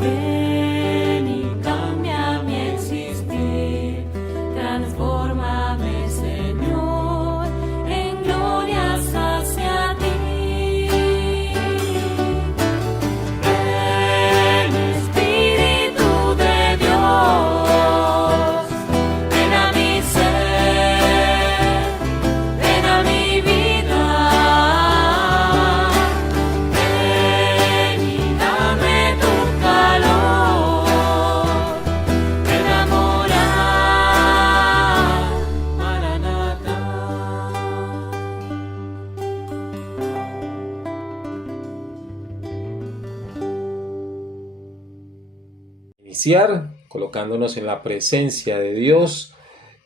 Ven y cambia mi existir, transfórmame, Señor, en glorias hacia ti. Ven, Espíritu de Dios, ven a mi ser, ven a mi vida. Ven y dame tu calor, ven a morar, Maranatha. Iniciar colocándonos en la presencia de Dios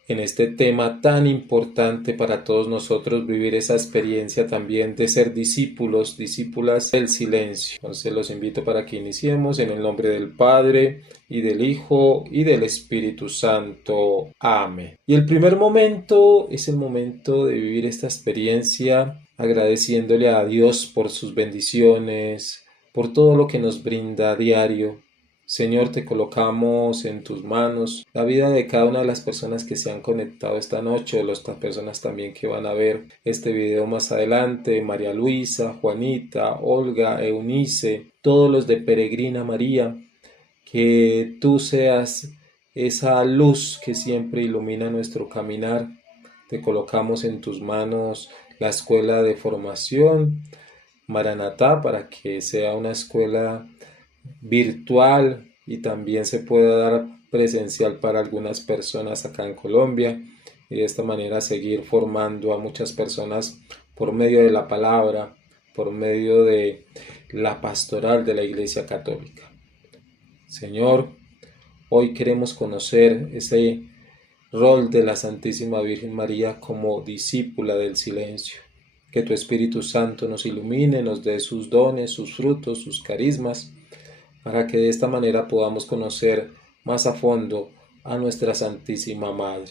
en este tema tan importante para todos nosotros, vivir esa experiencia también de ser discípulos, discípulas del silencio. Entonces los invito para que iniciemos en el nombre del Padre y del Hijo y del Espíritu Santo. Amén. Y el primer momento es el momento de vivir esta experiencia agradeciéndole a Dios por sus bendiciones, por todo lo que nos brinda a diario. Señor, te colocamos en tus manos la vida de cada una de las personas que se han conectado esta noche, o las personas también que van a ver este video más adelante, María Luisa, Juanita, Olga, Eunice, todos los de Peregrina María, que tú seas esa luz que siempre ilumina nuestro caminar. Te colocamos en tus manos la escuela de formación Maranatha para que sea una escuela virtual y también se pueda dar presencial para algunas personas acá en Colombia, y de esta manera seguir formando a muchas personas por medio de la palabra, por medio de la pastoral de la Iglesia Católica. Señor, hoy queremos conocer ese rol de la Santísima Virgen María como discípula del silencio. Que tu Espíritu Santo nos ilumine, nos dé sus dones, sus frutos, sus carismas, para que de esta manera podamos conocer más a fondo a nuestra Santísima Madre.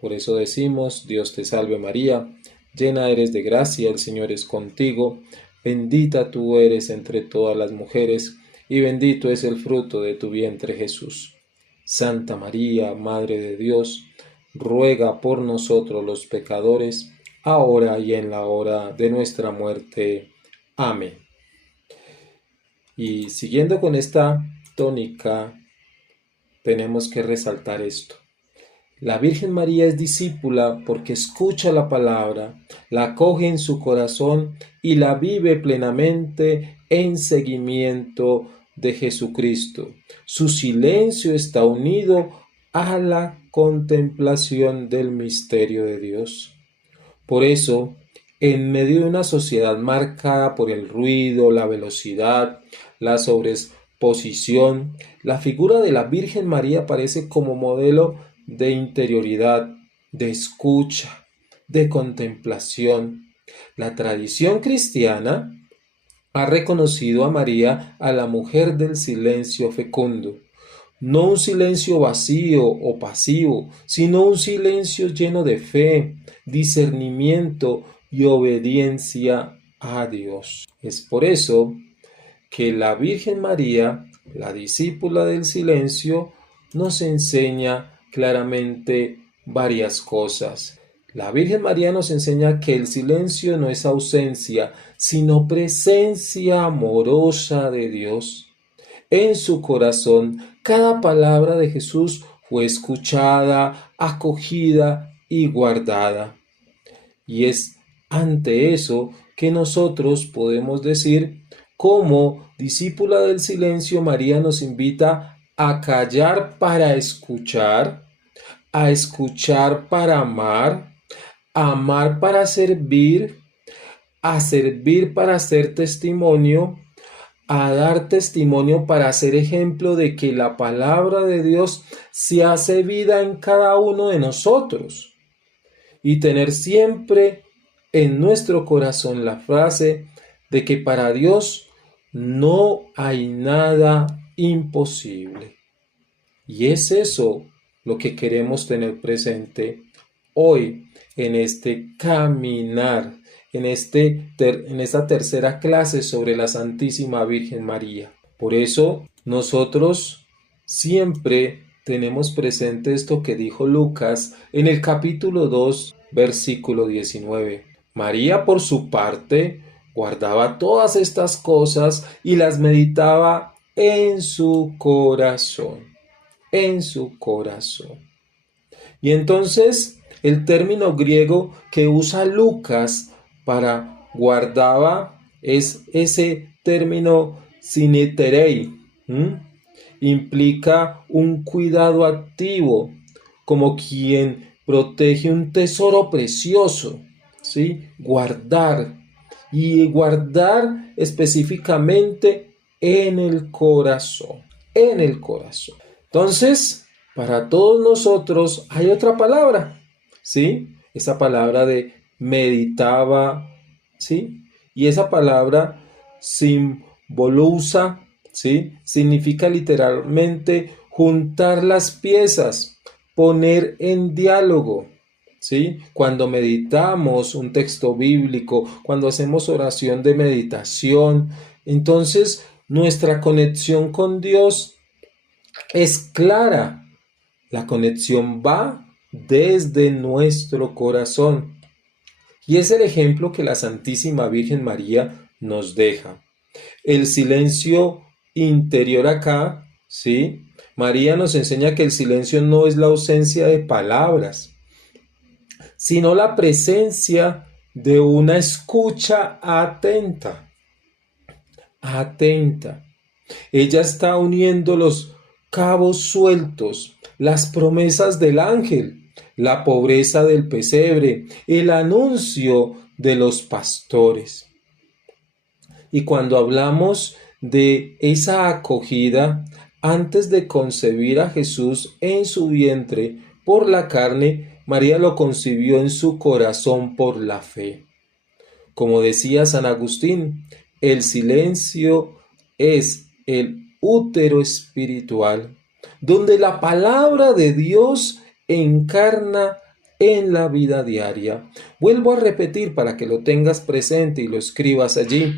Por eso decimos: Dios te salve María, llena eres de gracia, el Señor es contigo, bendita tú eres entre todas las mujeres, y bendito es el fruto de tu vientre Jesús. Santa María, Madre de Dios, ruega por nosotros los pecadores, ahora y en la hora de nuestra muerte. Amén. Y siguiendo con esta tónica, tenemos que resaltar esto. La Virgen María es discípula porque escucha la palabra, la acoge en su corazón y la vive plenamente en seguimiento de Jesucristo. Su silencio está unido a la contemplación del misterio de Dios. Por eso, en medio de una sociedad marcada por el ruido, la velocidad, la sobreexposición, la figura de la Virgen María aparece como modelo de interioridad, de escucha, de contemplación. La tradición cristiana ha reconocido a María a la mujer del silencio fecundo, no un silencio vacío o pasivo, sino un silencio lleno de fe, discernimiento y obediencia a Dios. Es por eso que la Virgen María, la discípula del silencio, nos enseña claramente varias cosas. La Virgen María nos enseña que el silencio no es ausencia, sino presencia amorosa de Dios. En su corazón, cada palabra de Jesús fue escuchada, acogida y guardada. Y es ante eso que nosotros podemos decir: como discípula del silencio, María nos invita a callar para escuchar, a escuchar para amar, a amar para servir, a servir para ser testimonio, a dar testimonio para ser ejemplo de que la palabra de Dios se hace vida en cada uno de nosotros, y tener siempre en nuestro corazón la frase de que para Dios no hay nada imposible. Y es eso lo que queremos tener presente hoy en este caminar, en esta tercera clase sobre la Santísima Virgen María. Por eso nosotros siempre tenemos presente esto que dijo Lucas en el capítulo 2, versículo 19. María, por su parte, guardaba todas estas cosas y las meditaba en su corazón, en su corazón. Y entonces el término griego que usa Lucas para guardaba es ese término sineterei. Implica un cuidado activo, como quien protege un tesoro precioso, ¿sí? Guardar, y guardar específicamente en el corazón, en el corazón. Entonces, para todos nosotros hay otra palabra, ¿sí? Esa palabra de meditaba, ¿sí? Y esa palabra simbolousa, ¿sí? Significa literalmente juntar las piezas, poner en diálogo, ¿sí? Cuando meditamos un texto bíblico, cuando hacemos oración de meditación, entonces nuestra conexión con Dios es clara. La conexión va desde nuestro corazón. Y es el ejemplo que la Santísima Virgen María nos deja. El silencio interior acá, ¿sí? María nos enseña que el silencio no es la ausencia de palabras, sino la presencia de una escucha atenta. Atenta. Ella está uniendo los cabos sueltos, las promesas del ángel, la pobreza del pesebre, el anuncio de los pastores. Y cuando hablamos de esa acogida, antes de concebir a Jesús en su vientre por la carne, María lo concibió en su corazón por la fe. Como decía San Agustín, el silencio es el útero espiritual, donde la palabra de Dios encarna en la vida diaria. Vuelvo a repetir para que lo tengas presente y lo escribas allí.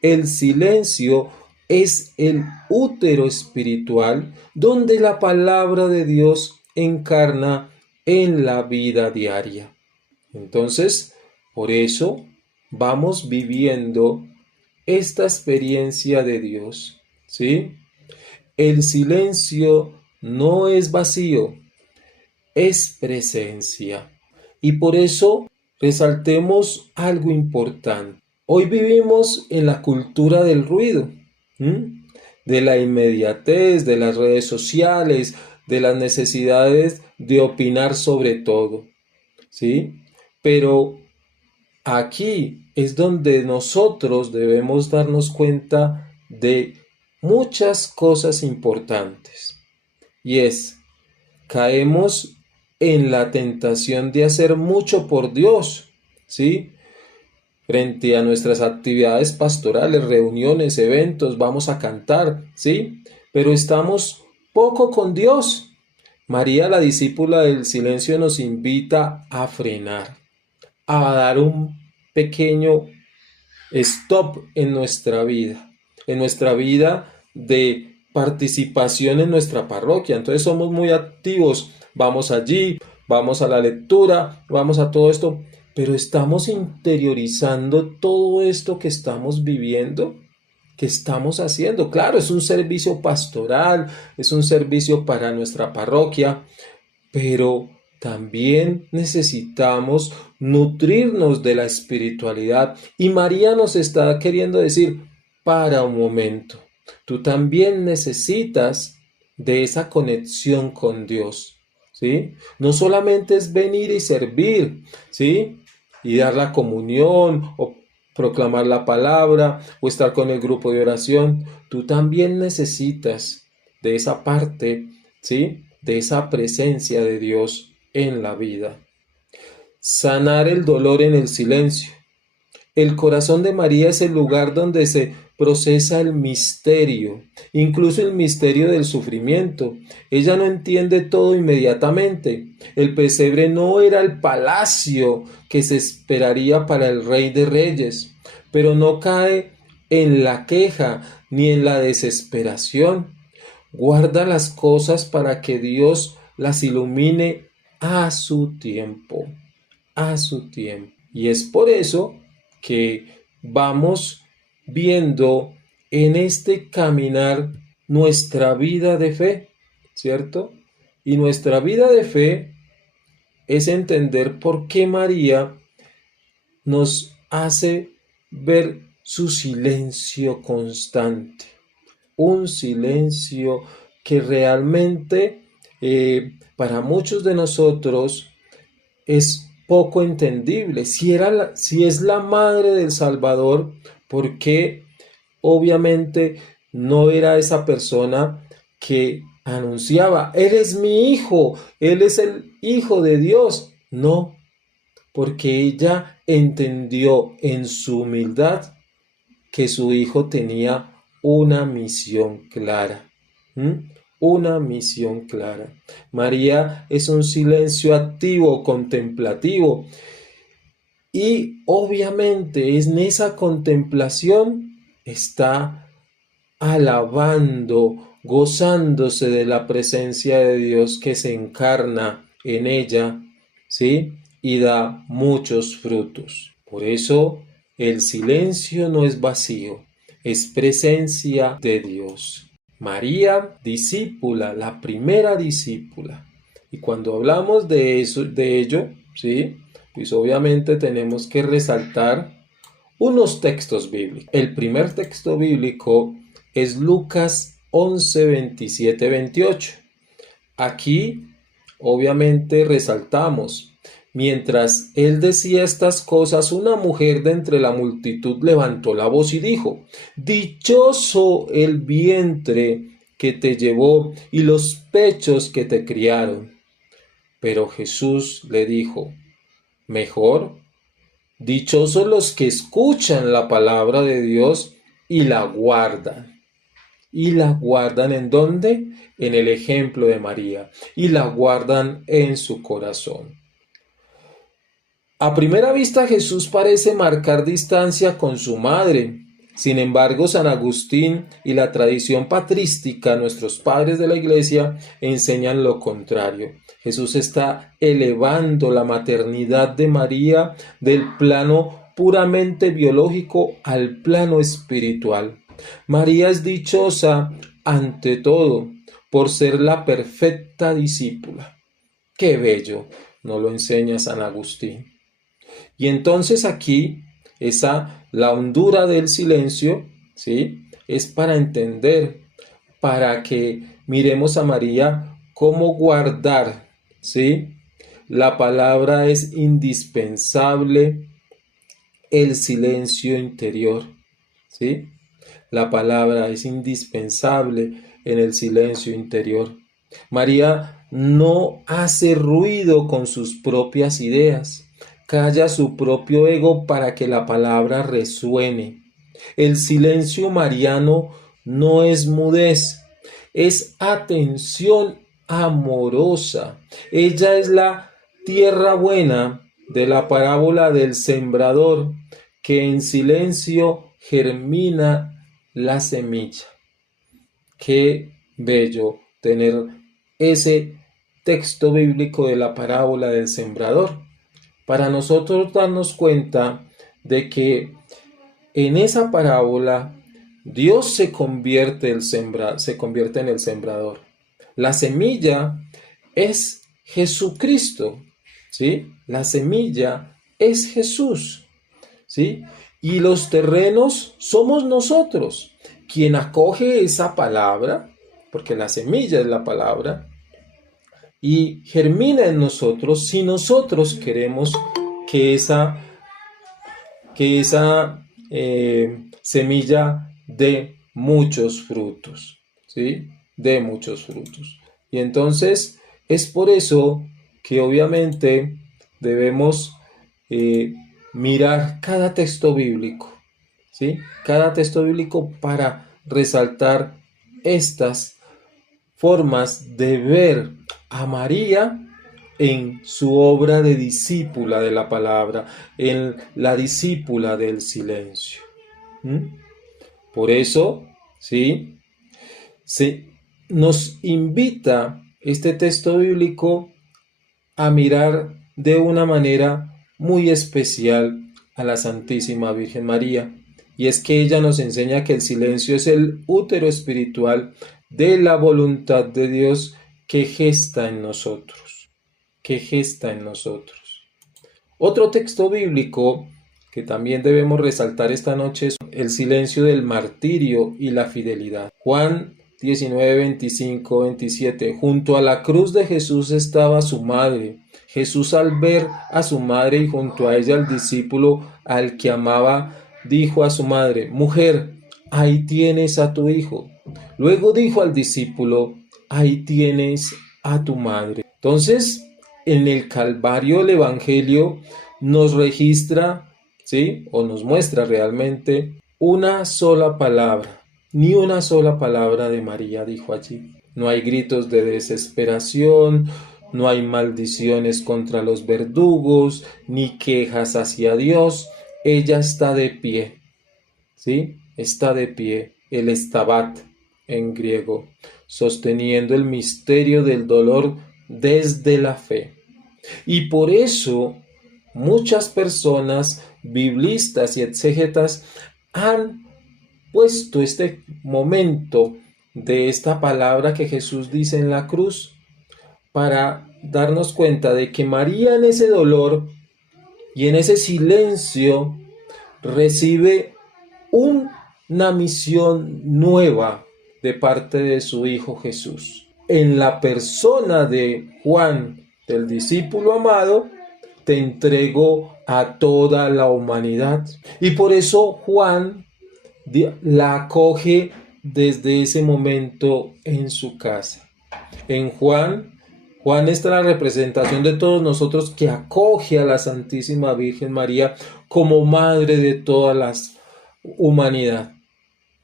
El silencio es el útero espiritual, donde la palabra de Dios encarna en la vida diaria. Entonces, por eso vamos viviendo esta experiencia de Dios, ¿sí? El silencio no es vacío, es presencia. Y por eso resaltemos algo importante. Hoy vivimos en la cultura del ruido, de la inmediatez, de las redes sociales, de las necesidades de opinar sobre todo, ¿sí? Pero aquí es donde nosotros debemos darnos cuenta de muchas cosas importantes. Y es, caemos en la tentación de hacer mucho por Dios, ¿sí? Frente a nuestras actividades pastorales, reuniones, eventos, vamos a cantar, ¿sí? Pero estamos poco con Dios. María, la discípula del silencio, nos invita a frenar, a dar un pequeño stop en nuestra vida de participación en nuestra parroquia. Entonces somos muy activos, vamos allí, vamos a la lectura, vamos a todo esto, pero estamos interiorizando todo esto que estamos viviendo, que estamos haciendo. Claro, es un servicio pastoral, es un servicio para nuestra parroquia, pero también necesitamos nutrirnos de la espiritualidad. Y María nos está queriendo decir, para un momento, tú también necesitas de esa conexión con Dios, ¿sí? No solamente es venir y servir, ¿sí? Y dar la comunión o proclamar la palabra o estar con el grupo de oración. Tú también necesitas de esa parte, ¿sí? De esa presencia de Dios en la vida. Sanar el dolor en el silencio. El corazón de María es el lugar donde se procesa el misterio, incluso el misterio del sufrimiento. Ella no entiende todo inmediatamente. El pesebre no era el palacio que se esperaría para el Rey de Reyes, pero no cae en la queja ni en la desesperación. Guarda las cosas para que Dios las ilumine a su tiempo, a su tiempo. Y es por eso que vamos viendo en este caminar nuestra vida de fe, ¿cierto? Y nuestra vida de fe es entender por qué María nos hace ver su silencio constante, un silencio que realmente para muchos de nosotros es poco entendible. Si es la madre del Salvador, ¿por qué obviamente no era esa persona que anunciaba, Él es mi hijo, Él es el Hijo de Dios? No, porque ella entendió en su humildad que su hijo tenía una misión clara. Una misión clara. María es un silencio activo, contemplativo. Y obviamente en esa contemplación está alabando, gozándose de la presencia de Dios que se encarna en ella, ¿sí? Y da muchos frutos. Por eso el silencio no es vacío, es presencia de Dios. María, discípula, la primera discípula. Y cuando hablamos de eso, de ello, ¿sí? Pues obviamente tenemos que resaltar unos textos bíblicos. El primer texto bíblico es Lucas 11, 27, 28. Aquí obviamente resaltamos, mientras él decía estas cosas, una mujer de entre la multitud levantó la voz y dijo, dichoso el vientre que te llevó y los pechos que te criaron. Pero Jesús le dijo, mejor, dichosos los que escuchan la palabra de Dios y la guardan. ¿Y la guardan en dónde? En el ejemplo de María. Y la guardan en su corazón. A primera vista Jesús parece marcar distancia con su madre. Sin embargo, San Agustín y la tradición patrística, nuestros padres de la Iglesia, enseñan lo contrario. Jesús está elevando la maternidad de María del plano puramente biológico al plano espiritual. María es dichosa ante todo por ser la perfecta discípula. ¡Qué bello! Nos lo enseña San Agustín. Y entonces aquí la hondura del silencio, ¿sí? Es para entender, para que miremos a María cómo guardar, ¿sí? La palabra es indispensable, el silencio interior, ¿sí? La palabra es indispensable en el silencio interior. María no hace ruido con sus propias ideas. Calla su propio ego para que la palabra resuene. El silencio mariano no es mudez, es atención amorosa. Ella es la tierra buena de la parábola del sembrador que en silencio germina la semilla. Qué bello tener ese texto bíblico de la parábola del sembrador para nosotros darnos cuenta de que en esa parábola Dios se convierte en el sembrador. La semilla es Jesucristo, ¿sí? La semilla es Jesús, ¿sí? Y los terrenos somos nosotros. Quien acoge esa palabra, porque la semilla es la palabra, y germina en nosotros si nosotros queremos que esa semilla dé muchos frutos, ¿sí? Dé muchos frutos. Y entonces es por eso que obviamente debemos mirar cada texto bíblico, ¿sí? Cada texto bíblico para resaltar estas formas de ver a María en su obra de discípula de la palabra, en la discípula del silencio. Por eso, ¿sí? Nos invita este texto bíblico a mirar de una manera muy especial a la Santísima Virgen María. Y es que ella nos enseña que el silencio es el útero espiritual de la voluntad de Dios que gesta en nosotros, que gesta en nosotros. Otro texto bíblico que también debemos resaltar esta noche es el silencio del martirio y la fidelidad. Juan 19, 25, 27. Junto a la cruz de Jesús estaba su madre. Jesús, al ver a su madre y junto a ella al discípulo al que amaba, dijo a su madre: Mujer, ahí tienes a tu hijo. Luego dijo al discípulo: ahí tienes a tu madre. Entonces, en el Calvario el Evangelio nos registra, ¿sí? O nos muestra realmente una sola palabra. Ni una sola palabra de María dijo allí. No hay gritos de desesperación, no hay maldiciones contra los verdugos, ni quejas hacia Dios. Ella está de pie, ¿sí? Está de pie, el estabat en griego, sosteniendo el misterio del dolor desde la fe. Y por eso muchas personas, biblistas y exégetas, han puesto este momento de esta palabra que Jesús dice en la cruz para darnos cuenta de que María en ese dolor y en ese silencio recibe una misión nueva de parte de su Hijo Jesús. En la persona de Juan, del discípulo amado, te entrego a toda la humanidad. Y por eso Juan la acoge desde ese momento en su casa. En Juan está la representación de todos nosotros que acoge a la Santísima Virgen María como madre de toda la humanidad.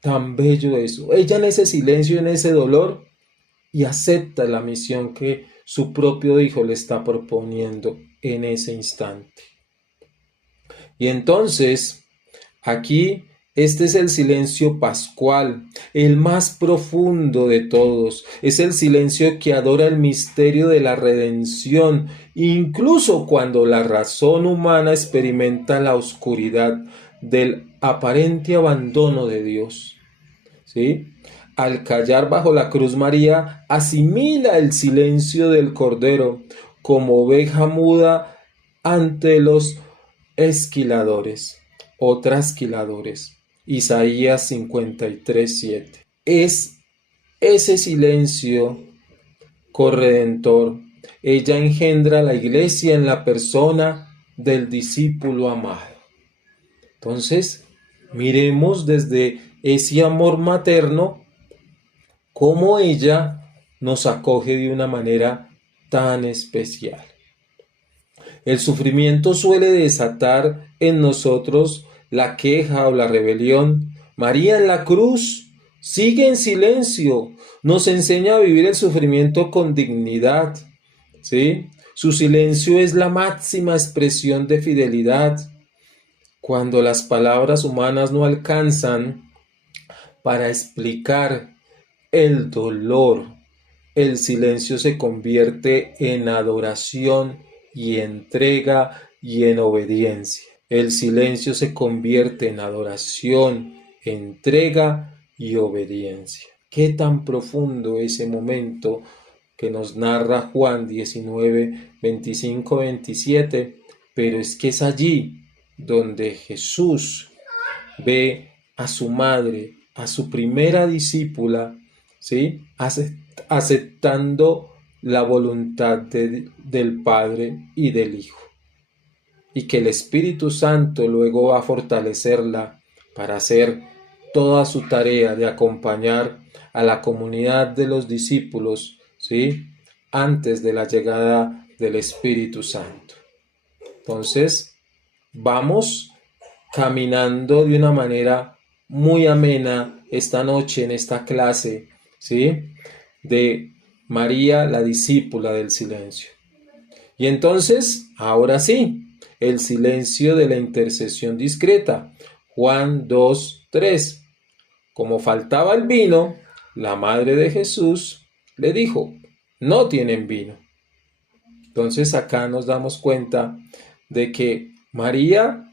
Tan bello eso. Ella en ese silencio, en ese dolor, y acepta la misión que su propio Hijo le está proponiendo en ese instante. Y entonces, aquí, este es el silencio pascual, el más profundo de todos. Es el silencio que adora el misterio de la redención, incluso cuando la razón humana experimenta la oscuridad del aparente abandono de Dios. ¿Sí? Al callar bajo la cruz, María asimila el silencio del Cordero como oveja muda ante los esquiladores o trasquiladores. Isaías 53:7. Es ese silencio corredentor. Ella engendra la iglesia en la persona del discípulo amado. Entonces, miremos desde ese amor materno cómo ella nos acoge de una manera tan especial. El sufrimiento suele desatar en nosotros la queja o la rebelión. María en la cruz sigue en silencio, nos enseña a vivir el sufrimiento con dignidad, ¿sí? Su silencio es la máxima expresión de fidelidad. Cuando las palabras humanas no alcanzan para explicar el dolor, el silencio se convierte en adoración y entrega y en obediencia. El silencio se convierte en adoración, entrega y obediencia. Qué tan profundo ese momento que nos narra Juan 19, 25, 27, pero es que es allí donde Jesús ve a su madre, a su primera discípula, ¿sí? Aceptando la voluntad del Padre y del Hijo. Y que el Espíritu Santo luego va a fortalecerla para hacer toda su tarea de acompañar a la comunidad de los discípulos, ¿sí? Antes de la llegada del Espíritu Santo. Entonces, vamos caminando de una manera muy amena esta noche en esta clase, ¿sí? De María, la discípula del silencio. Y entonces, ahora sí, el silencio de la intercesión discreta. Juan 2:3. como faltaba el vino, la madre de Jesús le dijo, no tienen vino. Entonces acá nos damos cuenta de que María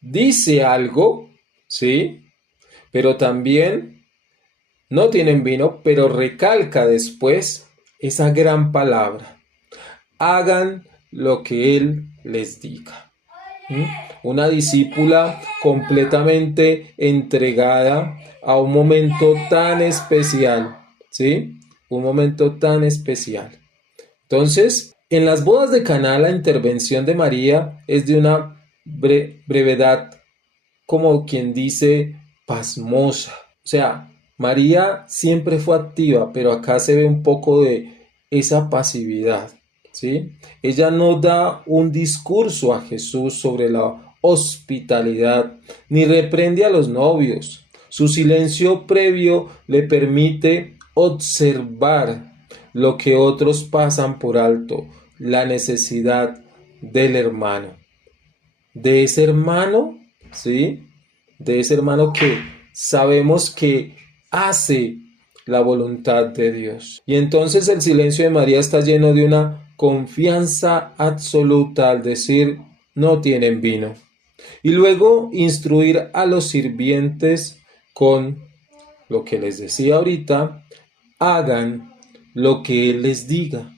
dice algo, ¿sí? Pero también no tienen vino, pero recalca después esa gran palabra. Hagan lo que Él les diga. ¿Mm? Una discípula completamente entregada a un momento tan especial, ¿sí? Un momento tan especial. Entonces, en las bodas de Caná, la intervención de María es de una brevedad, como quien dice, pasmosa. O sea, María siempre fue activa, pero acá se ve un poco de esa pasividad, ¿sí? Ella no da un discurso a Jesús sobre la hospitalidad, ni reprende a los novios. Su silencio previo le permite observar lo que otros pasan por alto, la necesidad del hermano. De ese hermano, ¿sí? De ese hermano que sabemos que hace la voluntad de Dios. Y entonces el silencio de María está lleno de una confianza absoluta al decir, no tienen vino. Y luego instruir a los sirvientes con lo que les decía ahorita, hagan lo que Él les diga.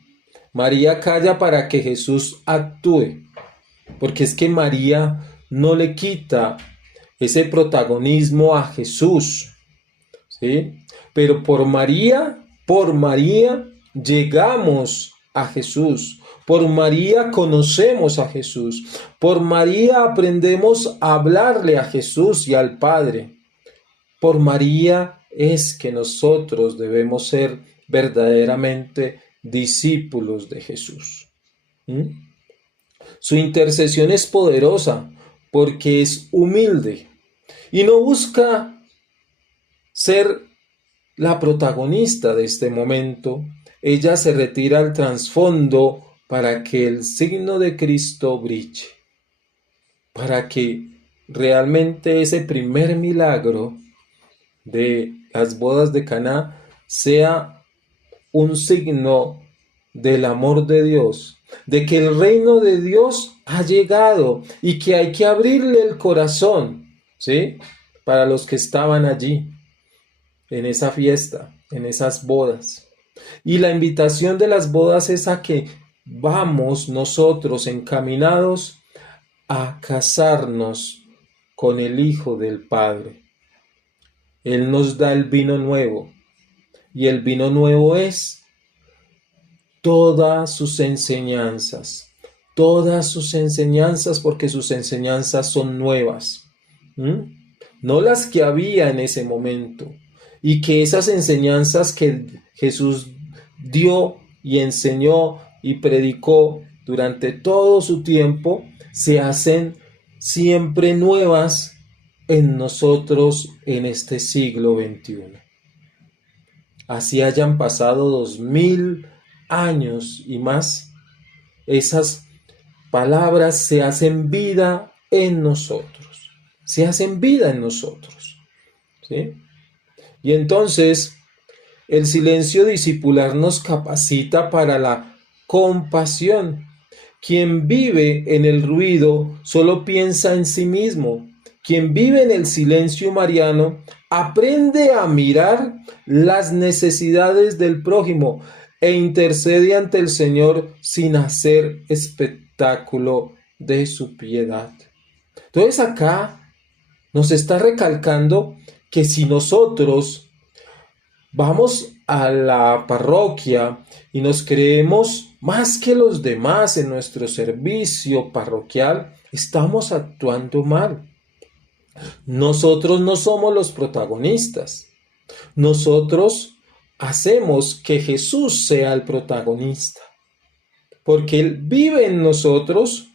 María calla para que Jesús actúe, porque es que María no le quita ese protagonismo a Jesús, ¿sí? Pero por María llegamos a Jesús. Por María conocemos a Jesús. Por María aprendemos a hablarle a Jesús y al Padre. Por María es que nosotros debemos ser verdaderamente discípulos de Jesús. ¿Mm? Su intercesión es poderosa porque es humilde y no busca ser la protagonista de este momento. Ella se retira al trasfondo para que el signo de Cristo brille, para que realmente ese primer milagro de las bodas de Caná sea un signo del amor de Dios, de que el reino de Dios ha llegado y que hay que abrirle el corazón, ¿sí? Para los que estaban allí, en esa fiesta, en esas bodas. Y la invitación de las bodas es a que vamos nosotros encaminados a casarnos con el Hijo del Padre. Él nos da el vino nuevo, y el vino nuevo es todas sus enseñanzas, porque sus enseñanzas son nuevas, no las que había en ese momento, y que esas enseñanzas que Jesús dio y enseñó y predicó durante todo su tiempo se hacen siempre nuevas en nosotros en este siglo XXI. Así hayan pasado 2000 años y más, esas palabras se hacen vida en nosotros, ¿sí? Y entonces el silencio discipular nos capacita para la compasión. Quien vive en el ruido solo piensa en sí mismo. Quien vive en el silencio mariano aprende a mirar las necesidades del prójimo e intercede ante el Señor sin hacer espectáculo de su piedad. Entonces acá nos está recalcando que si nosotros vamos a la parroquia y nos creemos más que los demás en nuestro servicio parroquial, estamos actuando mal. Nosotros no somos los protagonistas. Nosotros hacemos que Jesús sea el protagonista, porque Él vive en nosotros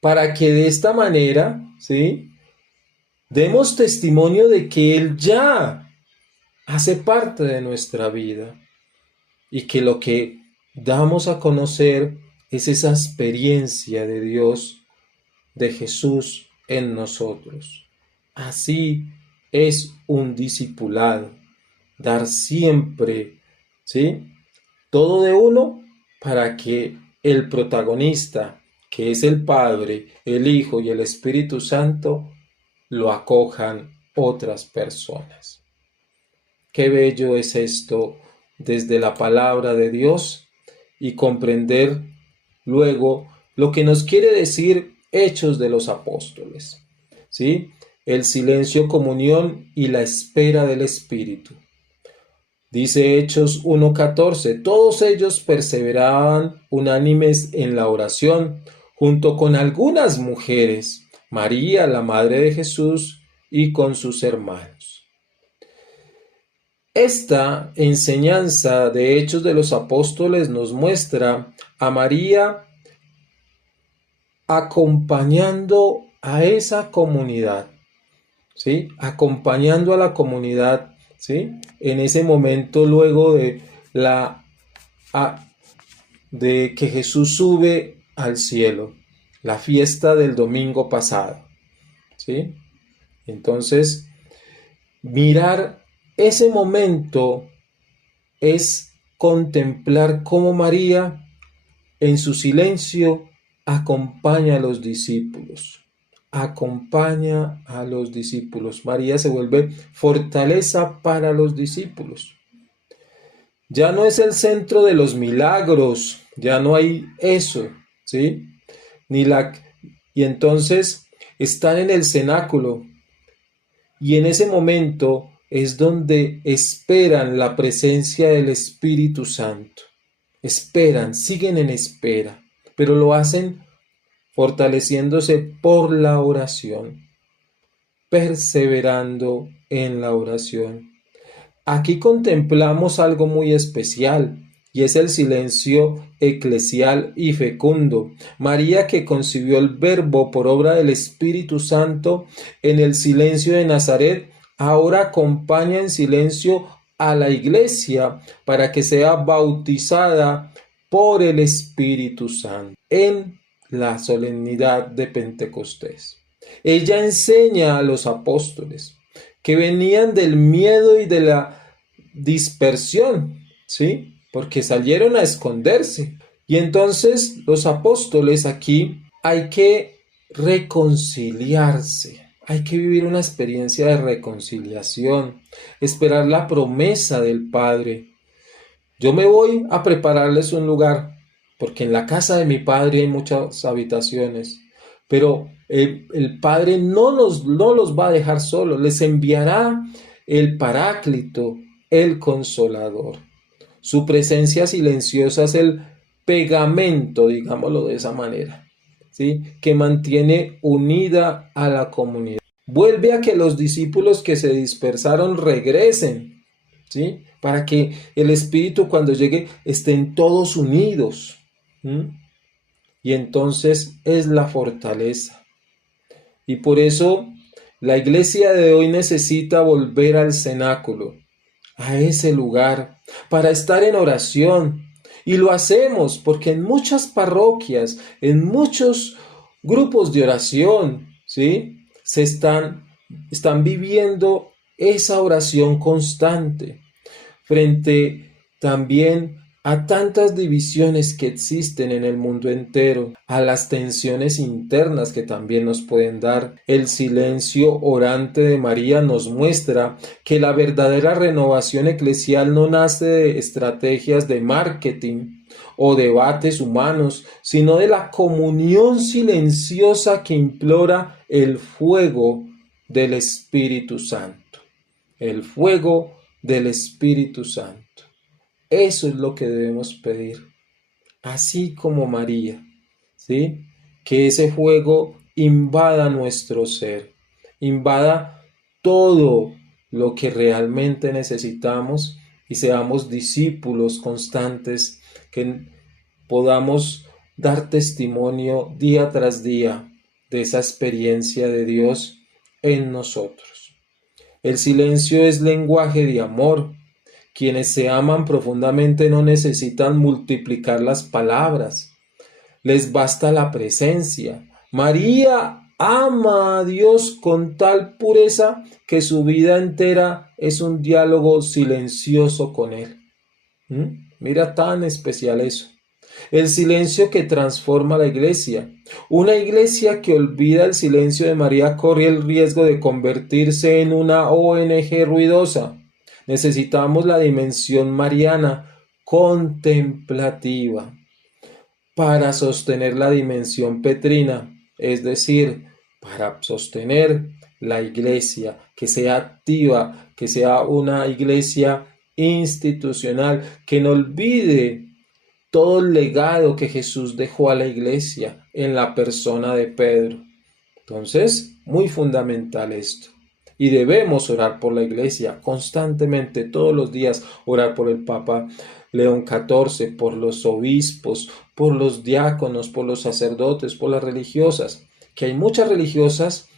para que de esta manera, ¿sí?, demos testimonio de que Él ya hace parte de nuestra vida y que lo que damos a conocer es esa experiencia de Dios, de Jesús en nosotros. Así es un discipulado. Dar siempre, ¿sí?, todo de uno para que el protagonista, que es el Padre, el Hijo y el Espíritu Santo, lo acojan otras personas. Qué bello es esto desde la palabra de Dios y comprender luego lo que nos quiere decir Hechos de los Apóstoles, ¿sí? El silencio, comunión y la espera del Espíritu. Dice Hechos 1:14, todos ellos perseveraban unánimes en la oración, junto con algunas mujeres, María, la madre de Jesús, y con sus hermanos. Esta enseñanza de Hechos de los Apóstoles nos muestra a María acompañando a esa comunidad, ¿sí? Acompañando a la comunidad, ¿sí? En ese momento luego de que Jesús sube al cielo, la fiesta del domingo pasado, ¿sí? Entonces, mirar ese momento es contemplar cómo María en su silencio acompaña a los discípulos. Acompaña a los discípulos. María se vuelve fortaleza para los discípulos. Ya no es el centro de los milagros, ya no hay eso, ¿sí? Y entonces están en el cenáculo y en ese momento es donde esperan la presencia del Espíritu Santo. Esperan, siguen en espera, pero lo hacen fortaleciéndose por la oración, perseverando en la oración. Aquí contemplamos algo muy especial y es el silencio eclesial y fecundo. María, que concibió el Verbo por obra del Espíritu Santo en el silencio de Nazaret, ahora acompaña en silencio a la Iglesia para que sea bautizada por el Espíritu Santo en la solemnidad de Pentecostés. Ella enseña a los apóstoles que venían del miedo y de la dispersión, ¿sí? Porque salieron a esconderse. Y entonces los apóstoles aquí hay que reconciliarse. Hay que vivir una experiencia de reconciliación, esperar la promesa del Padre. Yo me voy a prepararles un lugar, porque en la casa de mi Padre hay muchas habitaciones, pero el Padre no los va a dejar solos, les enviará el Paráclito, el Consolador. Su presencia silenciosa es el pegamento, digámoslo de esa manera, ¿sí?, que mantiene unida a la comunidad. Vuelve a que los discípulos que se dispersaron regresen, ¿sí?, para que el Espíritu, cuando llegue, estén todos unidos. Y entonces es la fortaleza. Y por eso la iglesia de hoy necesita volver al cenáculo, a ese lugar, para estar en oración. Y lo hacemos porque en muchas parroquias, en muchos grupos de oración, ¿sí?, están viviendo esa oración constante frente también a tantas divisiones que existen en el mundo entero, a las tensiones internas que también nos pueden dar. El silencio orante de María nos muestra que la verdadera renovación eclesial no nace de estrategias de marketing o debates humanos, sino de la comunión silenciosa que implora el fuego del Espíritu Santo. El fuego del Espíritu Santo. Eso es lo que debemos pedir, así como María, ¿sí?, que ese fuego invada nuestro ser, invada todo lo que realmente necesitamos y seamos discípulos constantes, que podamos dar testimonio día tras día de esa experiencia de Dios en nosotros. El silencio es lenguaje de amor. Quienes se aman profundamente no necesitan multiplicar las palabras, les basta la presencia. María ama a Dios con tal pureza que su vida entera es un diálogo silencioso con Él. Mira tan especial eso. El silencio que transforma la iglesia. Una iglesia que olvida el silencio de María corre el riesgo de convertirse en una ONG ruidosa. Necesitamos la dimensión mariana contemplativa para sostener la dimensión petrina, es decir, para sostener la iglesia, que sea activa, que sea una iglesia institucional, que no olvide todo el legado que Jesús dejó a la iglesia en la persona de Pedro. Entonces, muy fundamental esto. Y debemos orar por la iglesia constantemente, todos los días, orar por el Papa León XIV, por los obispos, por los diáconos, por los sacerdotes, por las religiosas, que hay muchas religiosas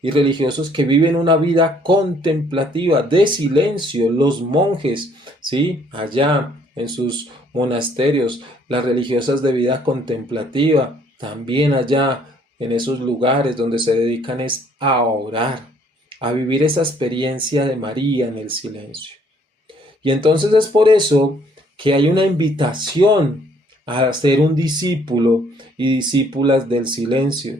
y religiosos que viven una vida contemplativa, de silencio, los monjes, ¿sí? Allá en sus monasterios, las religiosas de vida contemplativa, también allá en esos lugares donde se dedican es a orar, a vivir esa experiencia de María en el silencio. Y entonces es por eso que hay una invitación a ser un discípulo y discípulas del silencio,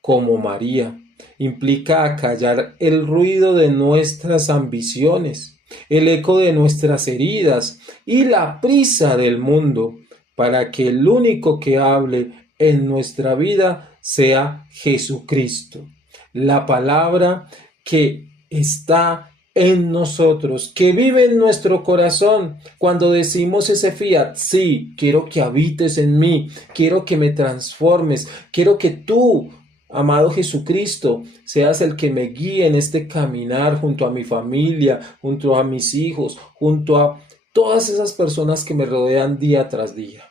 como María. Implica acallar el ruido de nuestras ambiciones, el eco de nuestras heridas y la prisa del mundo, para que el único que hable en nuestra vida sea Jesucristo, la palabra que está en nosotros, que vive en nuestro corazón. Cuando decimos ese fiat, sí, quiero que habites en mí, quiero que me transformes, quiero que tú, amado Jesucristo, seas el que me guíe en este caminar junto a mi familia, junto a mis hijos, junto a todas esas personas que me rodean día tras día.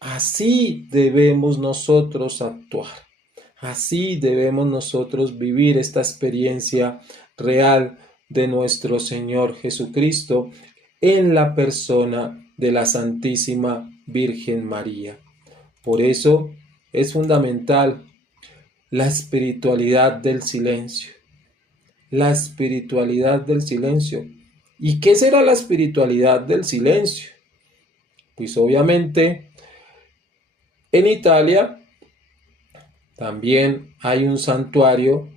Así debemos nosotros actuar. Así debemos nosotros vivir esta experiencia real de nuestro Señor Jesucristo en la persona de la Santísima Virgen María. Por eso es fundamental la espiritualidad del silencio. La espiritualidad del silencio. ¿Y qué será la espiritualidad del silencio? Pues obviamente en Italia también hay un santuario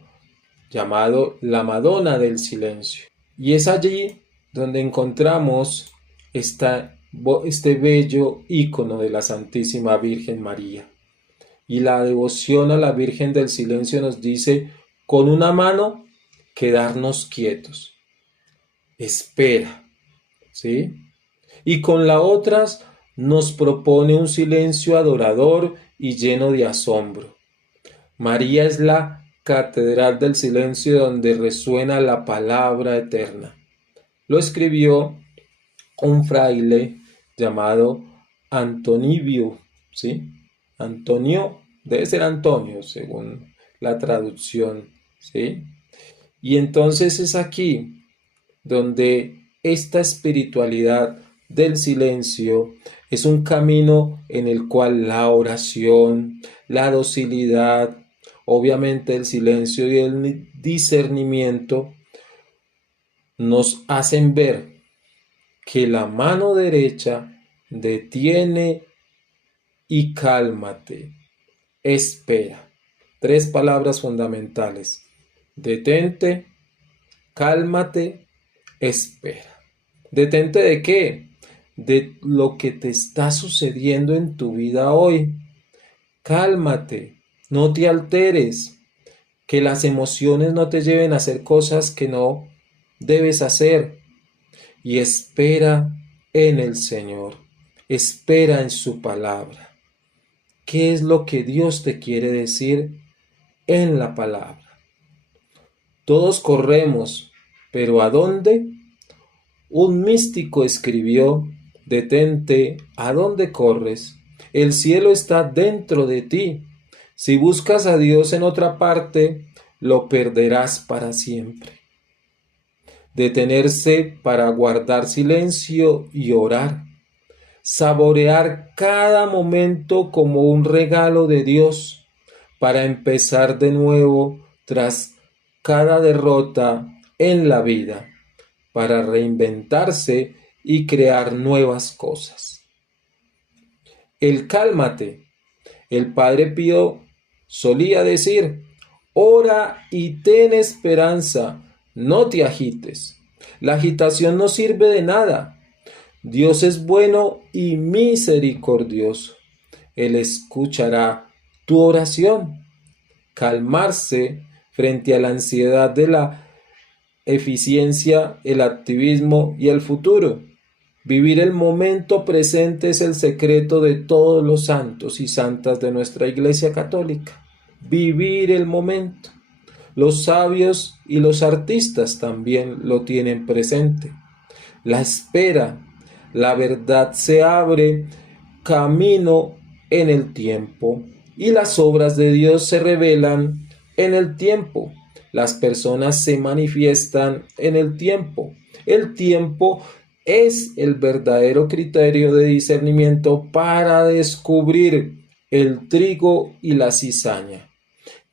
llamado la Madonna del Silencio. Y es allí donde encontramos este bello ícono de la Santísima Virgen María. Y la devoción a la Virgen del Silencio nos dice, con una mano, quedarnos quietos. Espera, ¿sí? Y con la otra nos propone un silencio adorador y lleno de asombro. María es la catedral del silencio donde resuena la palabra eterna. Lo escribió un fraile llamado Antonibio, ¿sí? Antonio, debe ser Antonio según la traducción, ¿sí? Y entonces es aquí donde esta espiritualidad del silencio es un camino en el cual la oración, la docilidad, obviamente el silencio y el discernimiento nos hacen ver que la mano derecha detiene y cálmate, espera. 3 palabras fundamentales: detente, cálmate, espera. ¿Detente de qué? De lo que te está sucediendo en tu vida hoy. Cálmate, no te alteres, que las emociones no te lleven a hacer cosas que no debes hacer. Y espera en el Señor, espera en su palabra. ¿Qué es lo que Dios te quiere decir en la palabra? Todos corremos, pero ¿a dónde? Un místico escribió: detente, ¿a dónde corres? El cielo está dentro de ti. Si buscas a Dios en otra parte, lo perderás para siempre. Detenerse para guardar silencio y orar. Saborear cada momento como un regalo de Dios, para empezar de nuevo tras cada derrota en la vida, para reinventarse y crear nuevas cosas. El cálmate. El Padre Pío solía decir: ora y ten esperanza, no te agites. La agitación no sirve de nada. Dios es bueno y misericordioso. Él escuchará tu oración. Calmarse frente a la ansiedad de la eficiencia, el activismo y el futuro. Vivir el momento presente es el secreto de todos los santos y santas de nuestra Iglesia Católica. Vivir el momento. Los sabios y los artistas también lo tienen presente. La espera. La verdad se abre camino en el tiempo y las obras de Dios se revelan en el tiempo. Las personas se manifiestan en el tiempo. El tiempo es el verdadero criterio de discernimiento para descubrir el trigo y la cizaña.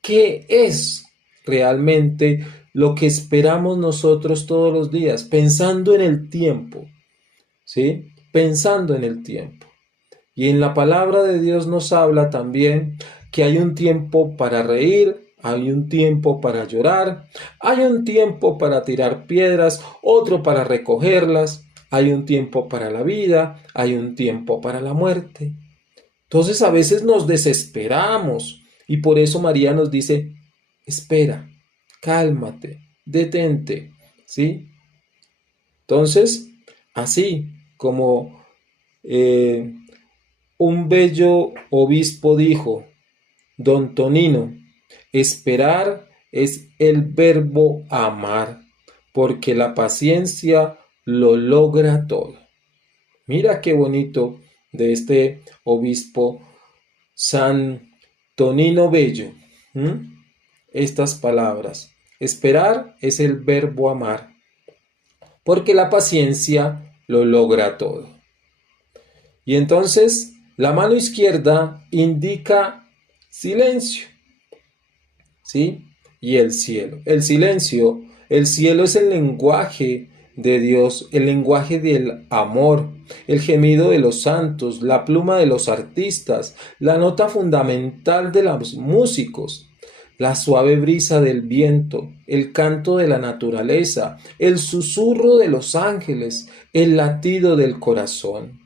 ¿Qué es realmente lo que esperamos nosotros todos los días? Pensando en el tiempo, ¿sí? Pensando en el tiempo. Y en la palabra de Dios nos habla también que hay un tiempo para reír, hay un tiempo para llorar, hay un tiempo para tirar piedras, otro para recogerlas, hay un tiempo para la vida, hay un tiempo para la muerte. Entonces a veces nos desesperamos y por eso María nos dice: espera, cálmate, detente, ¿sí? Entonces, así como un bello obispo dijo, don Tonino: esperar es el verbo amar, porque la paciencia lo logra todo. Mira qué bonito de este obispo San Tonino Bello. Estas palabras. Esperar es el verbo amar, porque la paciencia lo logra todo. Y entonces la mano izquierda indica silencio, ¿sí? Y el cielo. El silencio, el cielo es el lenguaje de Dios, el lenguaje del amor, el gemido de los santos, la pluma de los artistas, la nota fundamental de los músicos, la suave brisa del viento, el canto de la naturaleza, el susurro de los ángeles, el latido del corazón,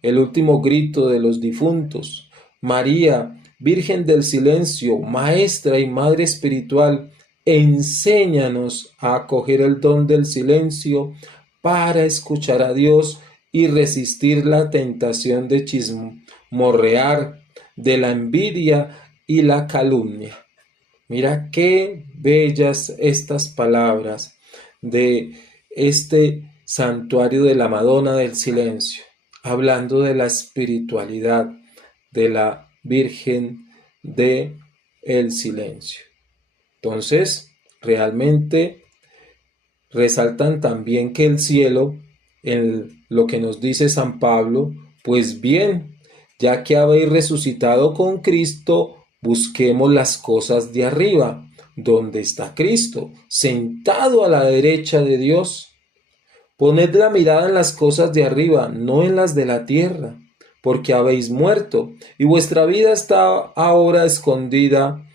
el último grito de los difuntos. María, Virgen del Silencio, Maestra y Madre Espiritual, enséñanos a acoger el don del silencio para escuchar a Dios y resistir la tentación de chismorrear, de la envidia y la calumnia. Mira qué bellas estas palabras de este santuario de la Madonna del Silencio, hablando de la espiritualidad de la Virgen del Silencio. Entonces, realmente resaltan también que el cielo, en lo que nos dice San Pablo, pues bien, ya que habéis resucitado con Cristo, busquemos las cosas de arriba, donde está Cristo, sentado a la derecha de Dios. Poned la mirada en las cosas de arriba, no en las de la tierra, porque habéis muerto, y vuestra vida está ahora escondida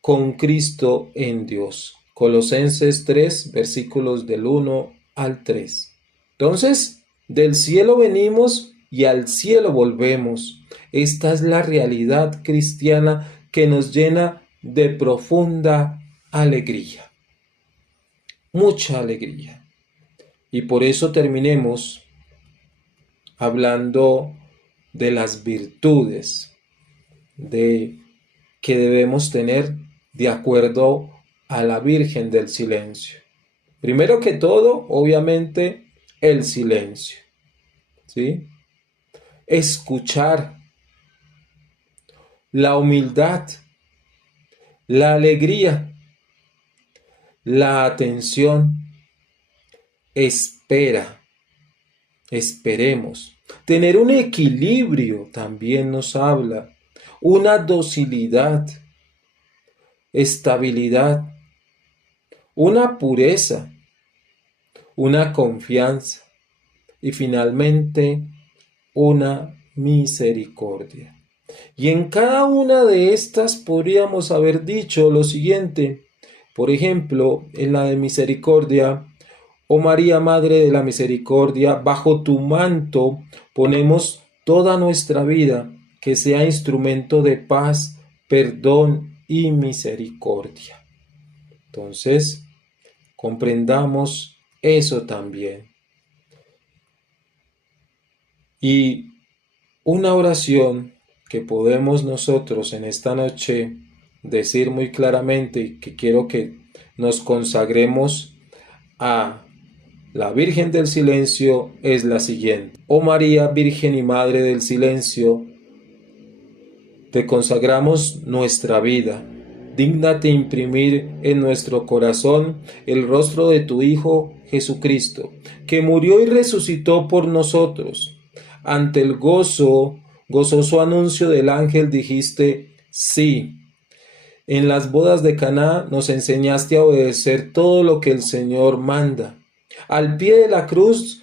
con Cristo en Dios. Colosenses 3, versículos del 1 al 3. Entonces, del cielo venimos y al cielo volvemos. Esta es la realidad cristiana que nos llena de profunda alegría. Mucha alegría. Y por eso terminemos hablando de las virtudes que debemos tener de acuerdo a la Virgen del Silencio. Primero que todo, obviamente, el silencio, ¿sí? Escuchar, la humildad, la alegría, la atención, espera, esperemos. Tener un equilibrio también nos habla, una docilidad, estabilidad, una pureza, una confianza y finalmente una misericordia. Y en cada una de estas podríamos haber dicho lo siguiente. Por ejemplo, en la de misericordia: oh María, Madre de la Misericordia, bajo tu manto ponemos toda nuestra vida, que sea instrumento de paz, perdón y misericordia. Entonces, comprendamos eso también. Y una oración que podemos nosotros en esta noche decir muy claramente, y que quiero que nos consagremos a la Virgen del Silencio, es la siguiente: oh María, Virgen y Madre del Silencio, te consagramos nuestra vida. Dígnate imprimir en nuestro corazón el rostro de tu Hijo Jesucristo, que murió y resucitó por nosotros. Ante el gozoso anuncio del ángel dijiste sí. En las bodas de Caná nos enseñaste a obedecer todo lo que el Señor manda. Al pie de la cruz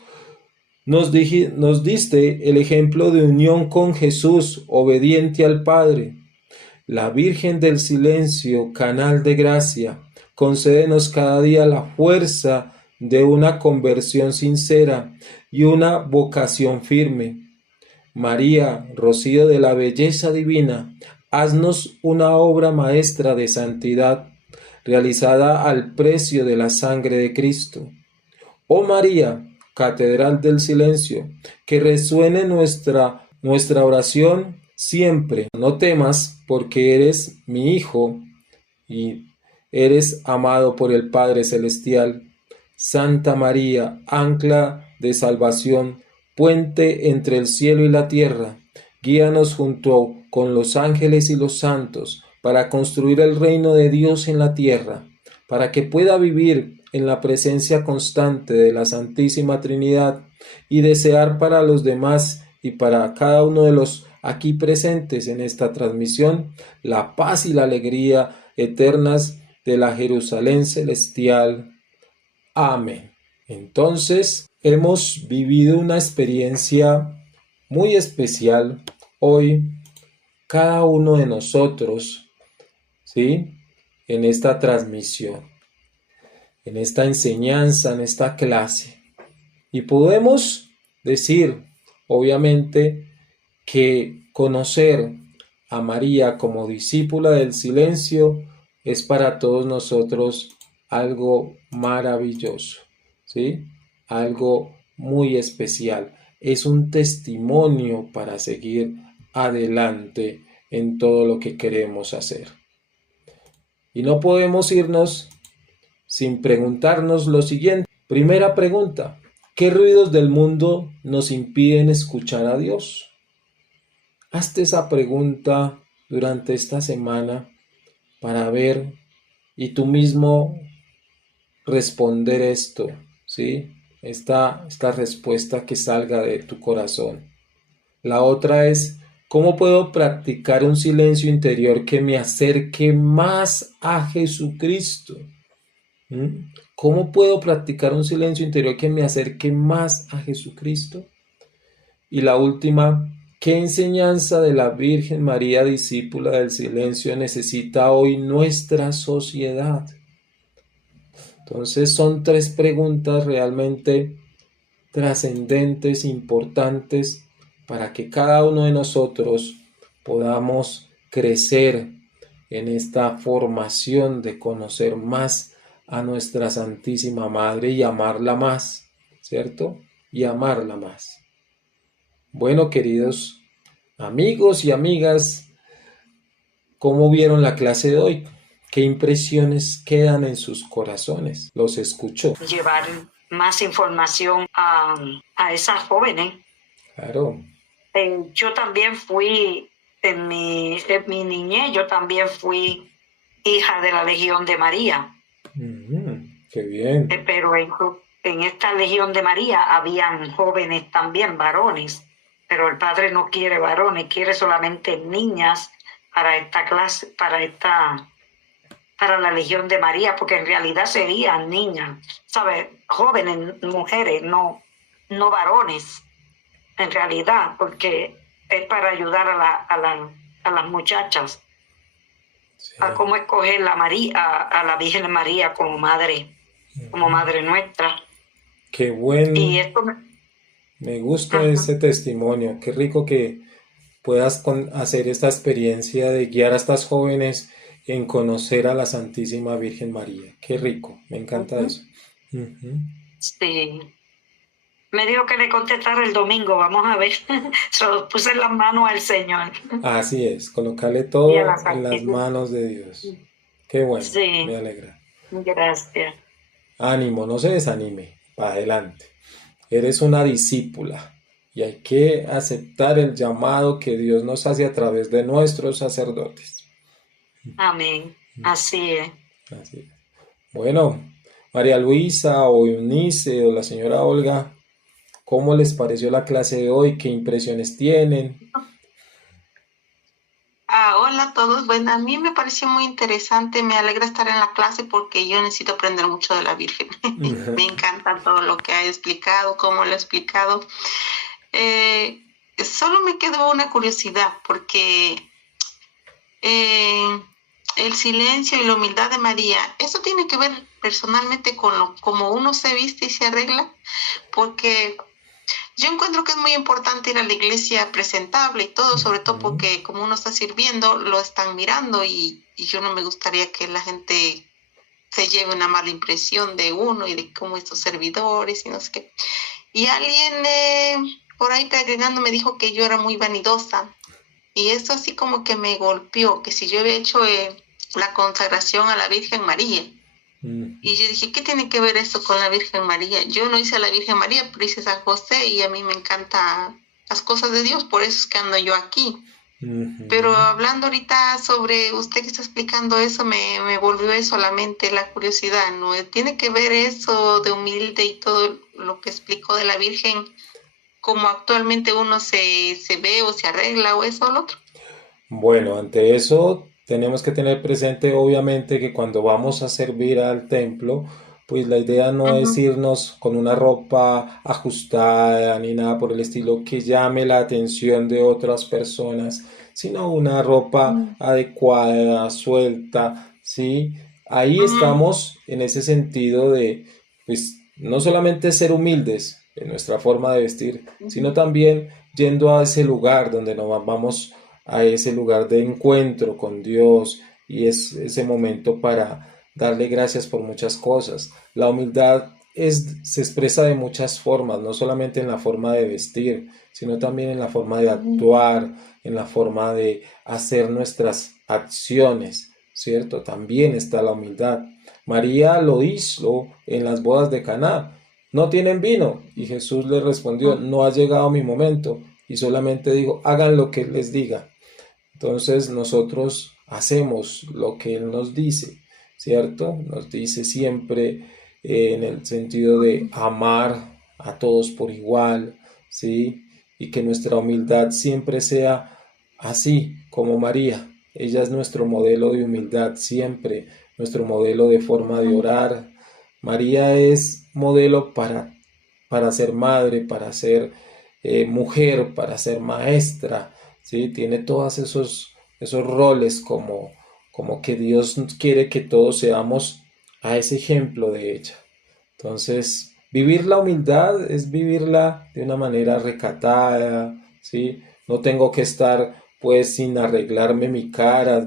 nos diste el ejemplo de unión con Jesús, obediente al Padre. La Virgen del Silencio, canal de gracia, concédenos cada día la fuerza de una conversión sincera y una vocación firme. María, rocío de la belleza divina, haznos una obra maestra de santidad, realizada al precio de la sangre de Cristo. Oh María, Catedral del Silencio, que resuene nuestra oración siempre. No temas, porque eres mi Hijo y eres amado por el Padre Celestial. Santa María, ancla de salvación, puente entre el cielo y la tierra, guíanos junto con los ángeles y los santos para construir el reino de Dios en la tierra, para que pueda vivir en la presencia constante de la Santísima Trinidad y desear para los demás y para cada uno de los aquí presentes en esta transmisión la paz y la alegría eternas de la Jerusalén celestial. Amén. Entonces, hemos vivido una experiencia muy especial hoy, cada uno de nosotros, ¿sí? En esta transmisión, en esta enseñanza, en esta clase. Y podemos decir, obviamente, que conocer a María como discípula del silencio es para todos nosotros algo maravilloso, ¿sí? Algo muy especial. Es un testimonio para seguir adelante en todo lo que queremos hacer. Y no podemos irnos sin preguntarnos lo siguiente. Primera pregunta: ¿qué ruidos del mundo nos impiden escuchar a Dios? Hazte esa pregunta durante esta semana para ver y tú mismo responder esto, ¿sí? Esta respuesta que salga de tu corazón. La otra es: ¿cómo puedo practicar un silencio interior que me acerque más a Jesucristo? ¿Cómo puedo practicar un silencio interior que me acerque más a Jesucristo? Y la última: ¿qué enseñanza de la Virgen María, discípula del silencio, necesita hoy nuestra sociedad? Entonces son tres preguntas realmente trascendentes, importantes, para que cada uno de nosotros podamos crecer en esta formación de conocer más a nuestra Santísima Madre y amarla más, ¿cierto? Y amarla más. Bueno, queridos amigos y amigas, ¿cómo vieron la clase de hoy? ¿Qué impresiones quedan en sus corazones? Los escucho. Llevar más información a esas jóvenes. Claro. Yo también fui, en mi niñez, yo también fui hija de la Legión de María. Qué bien. Pero en esta Legión de María habían jóvenes también, varones. Pero el Padre no quiere varones, quiere solamente niñas para esta clase, para esta para la Legión de María, porque en realidad serían niñas, ¿sabes? Jóvenes, mujeres, no varones, en realidad, porque es para ayudar a las muchachas Sí. a cómo escoger a la Virgen María como madre nuestra. Qué Y buen, esto me gusta ajá. ese testimonio. Qué rico que puedas hacer esta experiencia de guiar a estas jóvenes en conocer a la Santísima Virgen María. Qué rico, me encanta Ujú. eso. Ujú. Sí. Me dijo que le contestara el domingo, vamos a ver. Se lo puse en las manos al Señor Así es, colocarle y a la todo en las Santísima. manos de Dios. Qué bueno, me Sí, alegra. gracias. Ánimo, no se desanime, para adelante. Eres una discípula y hay que aceptar el llamado que Dios nos hace a través de nuestros sacerdotes. Amén. Así es. Así es. Bueno, María Luisa o Eunice o la señora Olga, ¿cómo les pareció la clase de hoy? ¿Qué impresiones tienen? Hola a todos. Bueno, a mí me pareció muy interesante. Me alegra estar en la clase porque yo necesito aprender mucho de la Virgen. Me encanta todo lo que ha explicado, cómo lo ha explicado. Eh, Solo me quedó una curiosidad porque eh, el silencio y la humildad de María, ¿eso tiene que ver personalmente con como uno se viste y se arregla? Porque yo encuentro que es muy importante ir a la iglesia presentable y todo, sobre todo porque como uno está sirviendo, lo están mirando y yo no me gustaría que la gente se lleve una mala impresión de uno y de cómo estos servidores y no sé qué. Y alguien por ahí peregrinando me dijo que yo era muy vanidosa y eso así como que me golpeó, que si yo había hecho la consagración a la Virgen María. Y yo dije, ¿qué tiene que ver esto con la Virgen María? Yo no hice a la Virgen María, pero hice San José y a mí me encantan las cosas de Dios, por eso es que ando yo aquí. Pero hablando ahorita sobre usted que está explicando eso, me volvió eso a la mente, la curiosidad, ¿no? ¿Tiene que ver eso de humilde y todo lo que explicó de la Virgen, como actualmente uno se ve o se arregla o eso o lo otro? Bueno, ante eso tenemos que tener presente obviamente que cuando vamos a servir al templo, pues la idea no es Ujú, irnos con una ropa ajustada ni nada por el estilo que llame la atención de otras personas, sino una ropa adecuada, suelta, ¿sí? Ahí ujú, estamos en ese sentido de, pues, no solamente ser humildes en nuestra forma de vestir, sino ujú, también yendo a ese lugar donde nos vamos a ese lugar de encuentro con Dios y es ese momento para darle gracias por muchas cosas. La humildad se expresa de muchas formas, no solamente en la forma de vestir, sino también en la forma de ujú, actuar, en la forma de hacer nuestras acciones, ¿cierto? También está la humildad. María lo hizo en las bodas de Caná. No tienen vino. Y Jesús le respondió, ujú, no ha llegado mi momento. Y solamente dijo, hagan lo que Él les diga. Entonces nosotros hacemos lo que Él nos dice, ¿cierto? Nos dice siempre en el sentido de ujú, amar a todos por igual, ¿sí? Y que nuestra humildad siempre sea así como María. Ella es nuestro modelo de humildad siempre, nuestro modelo de forma de ujú, orar. María es modelo para ser madre, para ser mujer, para ser maestra, ¿sí? Tiene todos esos roles como que Dios quiere que todos seamos a ese ejemplo de ella. Entonces, vivir la humildad es vivirla de una manera recatada, ¿sí? No tengo que estar pues sin arreglarme mi cara,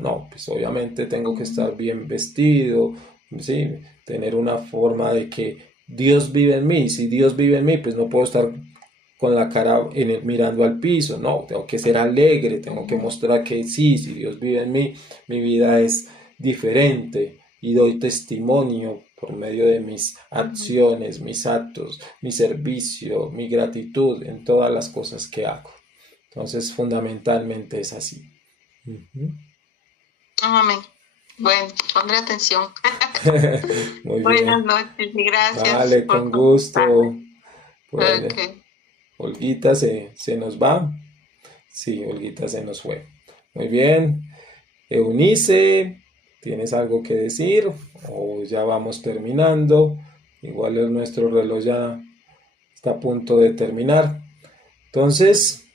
no, pues obviamente tengo que ujú, estar bien vestido, ¿sí? Tener una forma de que Dios vive en mí, si Dios vive en mí, pues no puedo estar con la cara mirando al piso, no, tengo que ser alegre, tengo que ujú, mostrar que sí, si Dios vive en mí, mi vida es diferente y doy testimonio por medio de mis ujú. acciones, mis actos, mi servicio, mi gratitud en todas las cosas que hago. Entonces, fundamentalmente es así. Ujú. Amén. Bueno, pondré atención. Muy Buenas bien. noches y gracias Vale, por con gusto. contestarme. Bueno, Ok. Olguita se nos va. Sí, Olguita se nos fue. Muy bien. Eunice. ¿Tienes algo que decir o ya vamos terminando? Igual nuestro reloj ya está a punto de terminar. Entonces,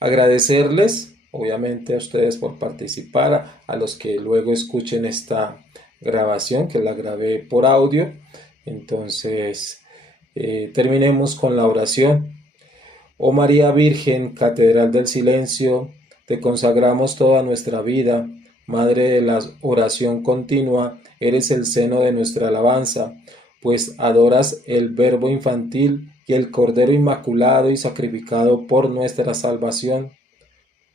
agradecerles, obviamente, a ustedes por participar, a los que luego escuchen esta grabación, que la grabé por audio. Entonces, terminemos con la oración. Oh María Virgen, Catedral del Silencio, te consagramos toda nuestra vida. Madre de la oración continua, eres el seno de nuestra alabanza, pues adoras el Verbo infantil y el Cordero Inmaculado y sacrificado por nuestra salvación.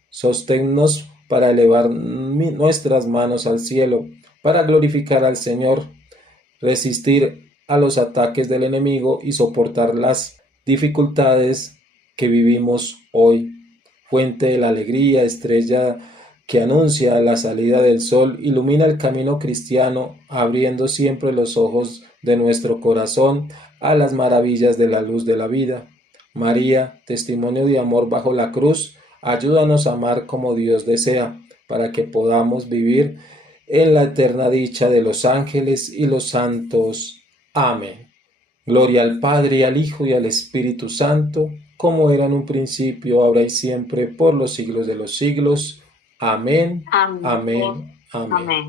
Sosténnos para elevar nuestras manos al cielo, para glorificar al Señor, resistir a los ataques del enemigo y soportar las dificultades que vivimos hoy. Fuente de la alegría, estrella que anuncia la salida del sol, ilumina el camino cristiano, abriendo siempre los ojos de nuestro corazón a las maravillas de la luz de la vida. María, testimonio de amor bajo la cruz, ayúdanos a amar como Dios desea, para que podamos vivir en la eterna dicha de los ángeles y los santos. Amén. Gloria al Padre, y al Hijo, y al Espíritu Santo, como era en un principio, ahora y siempre, por los siglos de los siglos. Amén, amén, amén. Amén.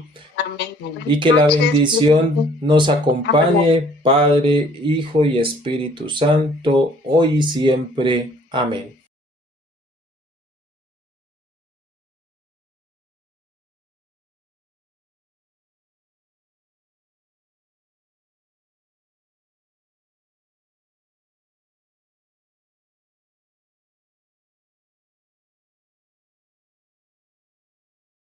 Y que la Buenas noches. bendición nos acompañe, Padre, Hijo y Espíritu Santo, hoy y siempre. Amén.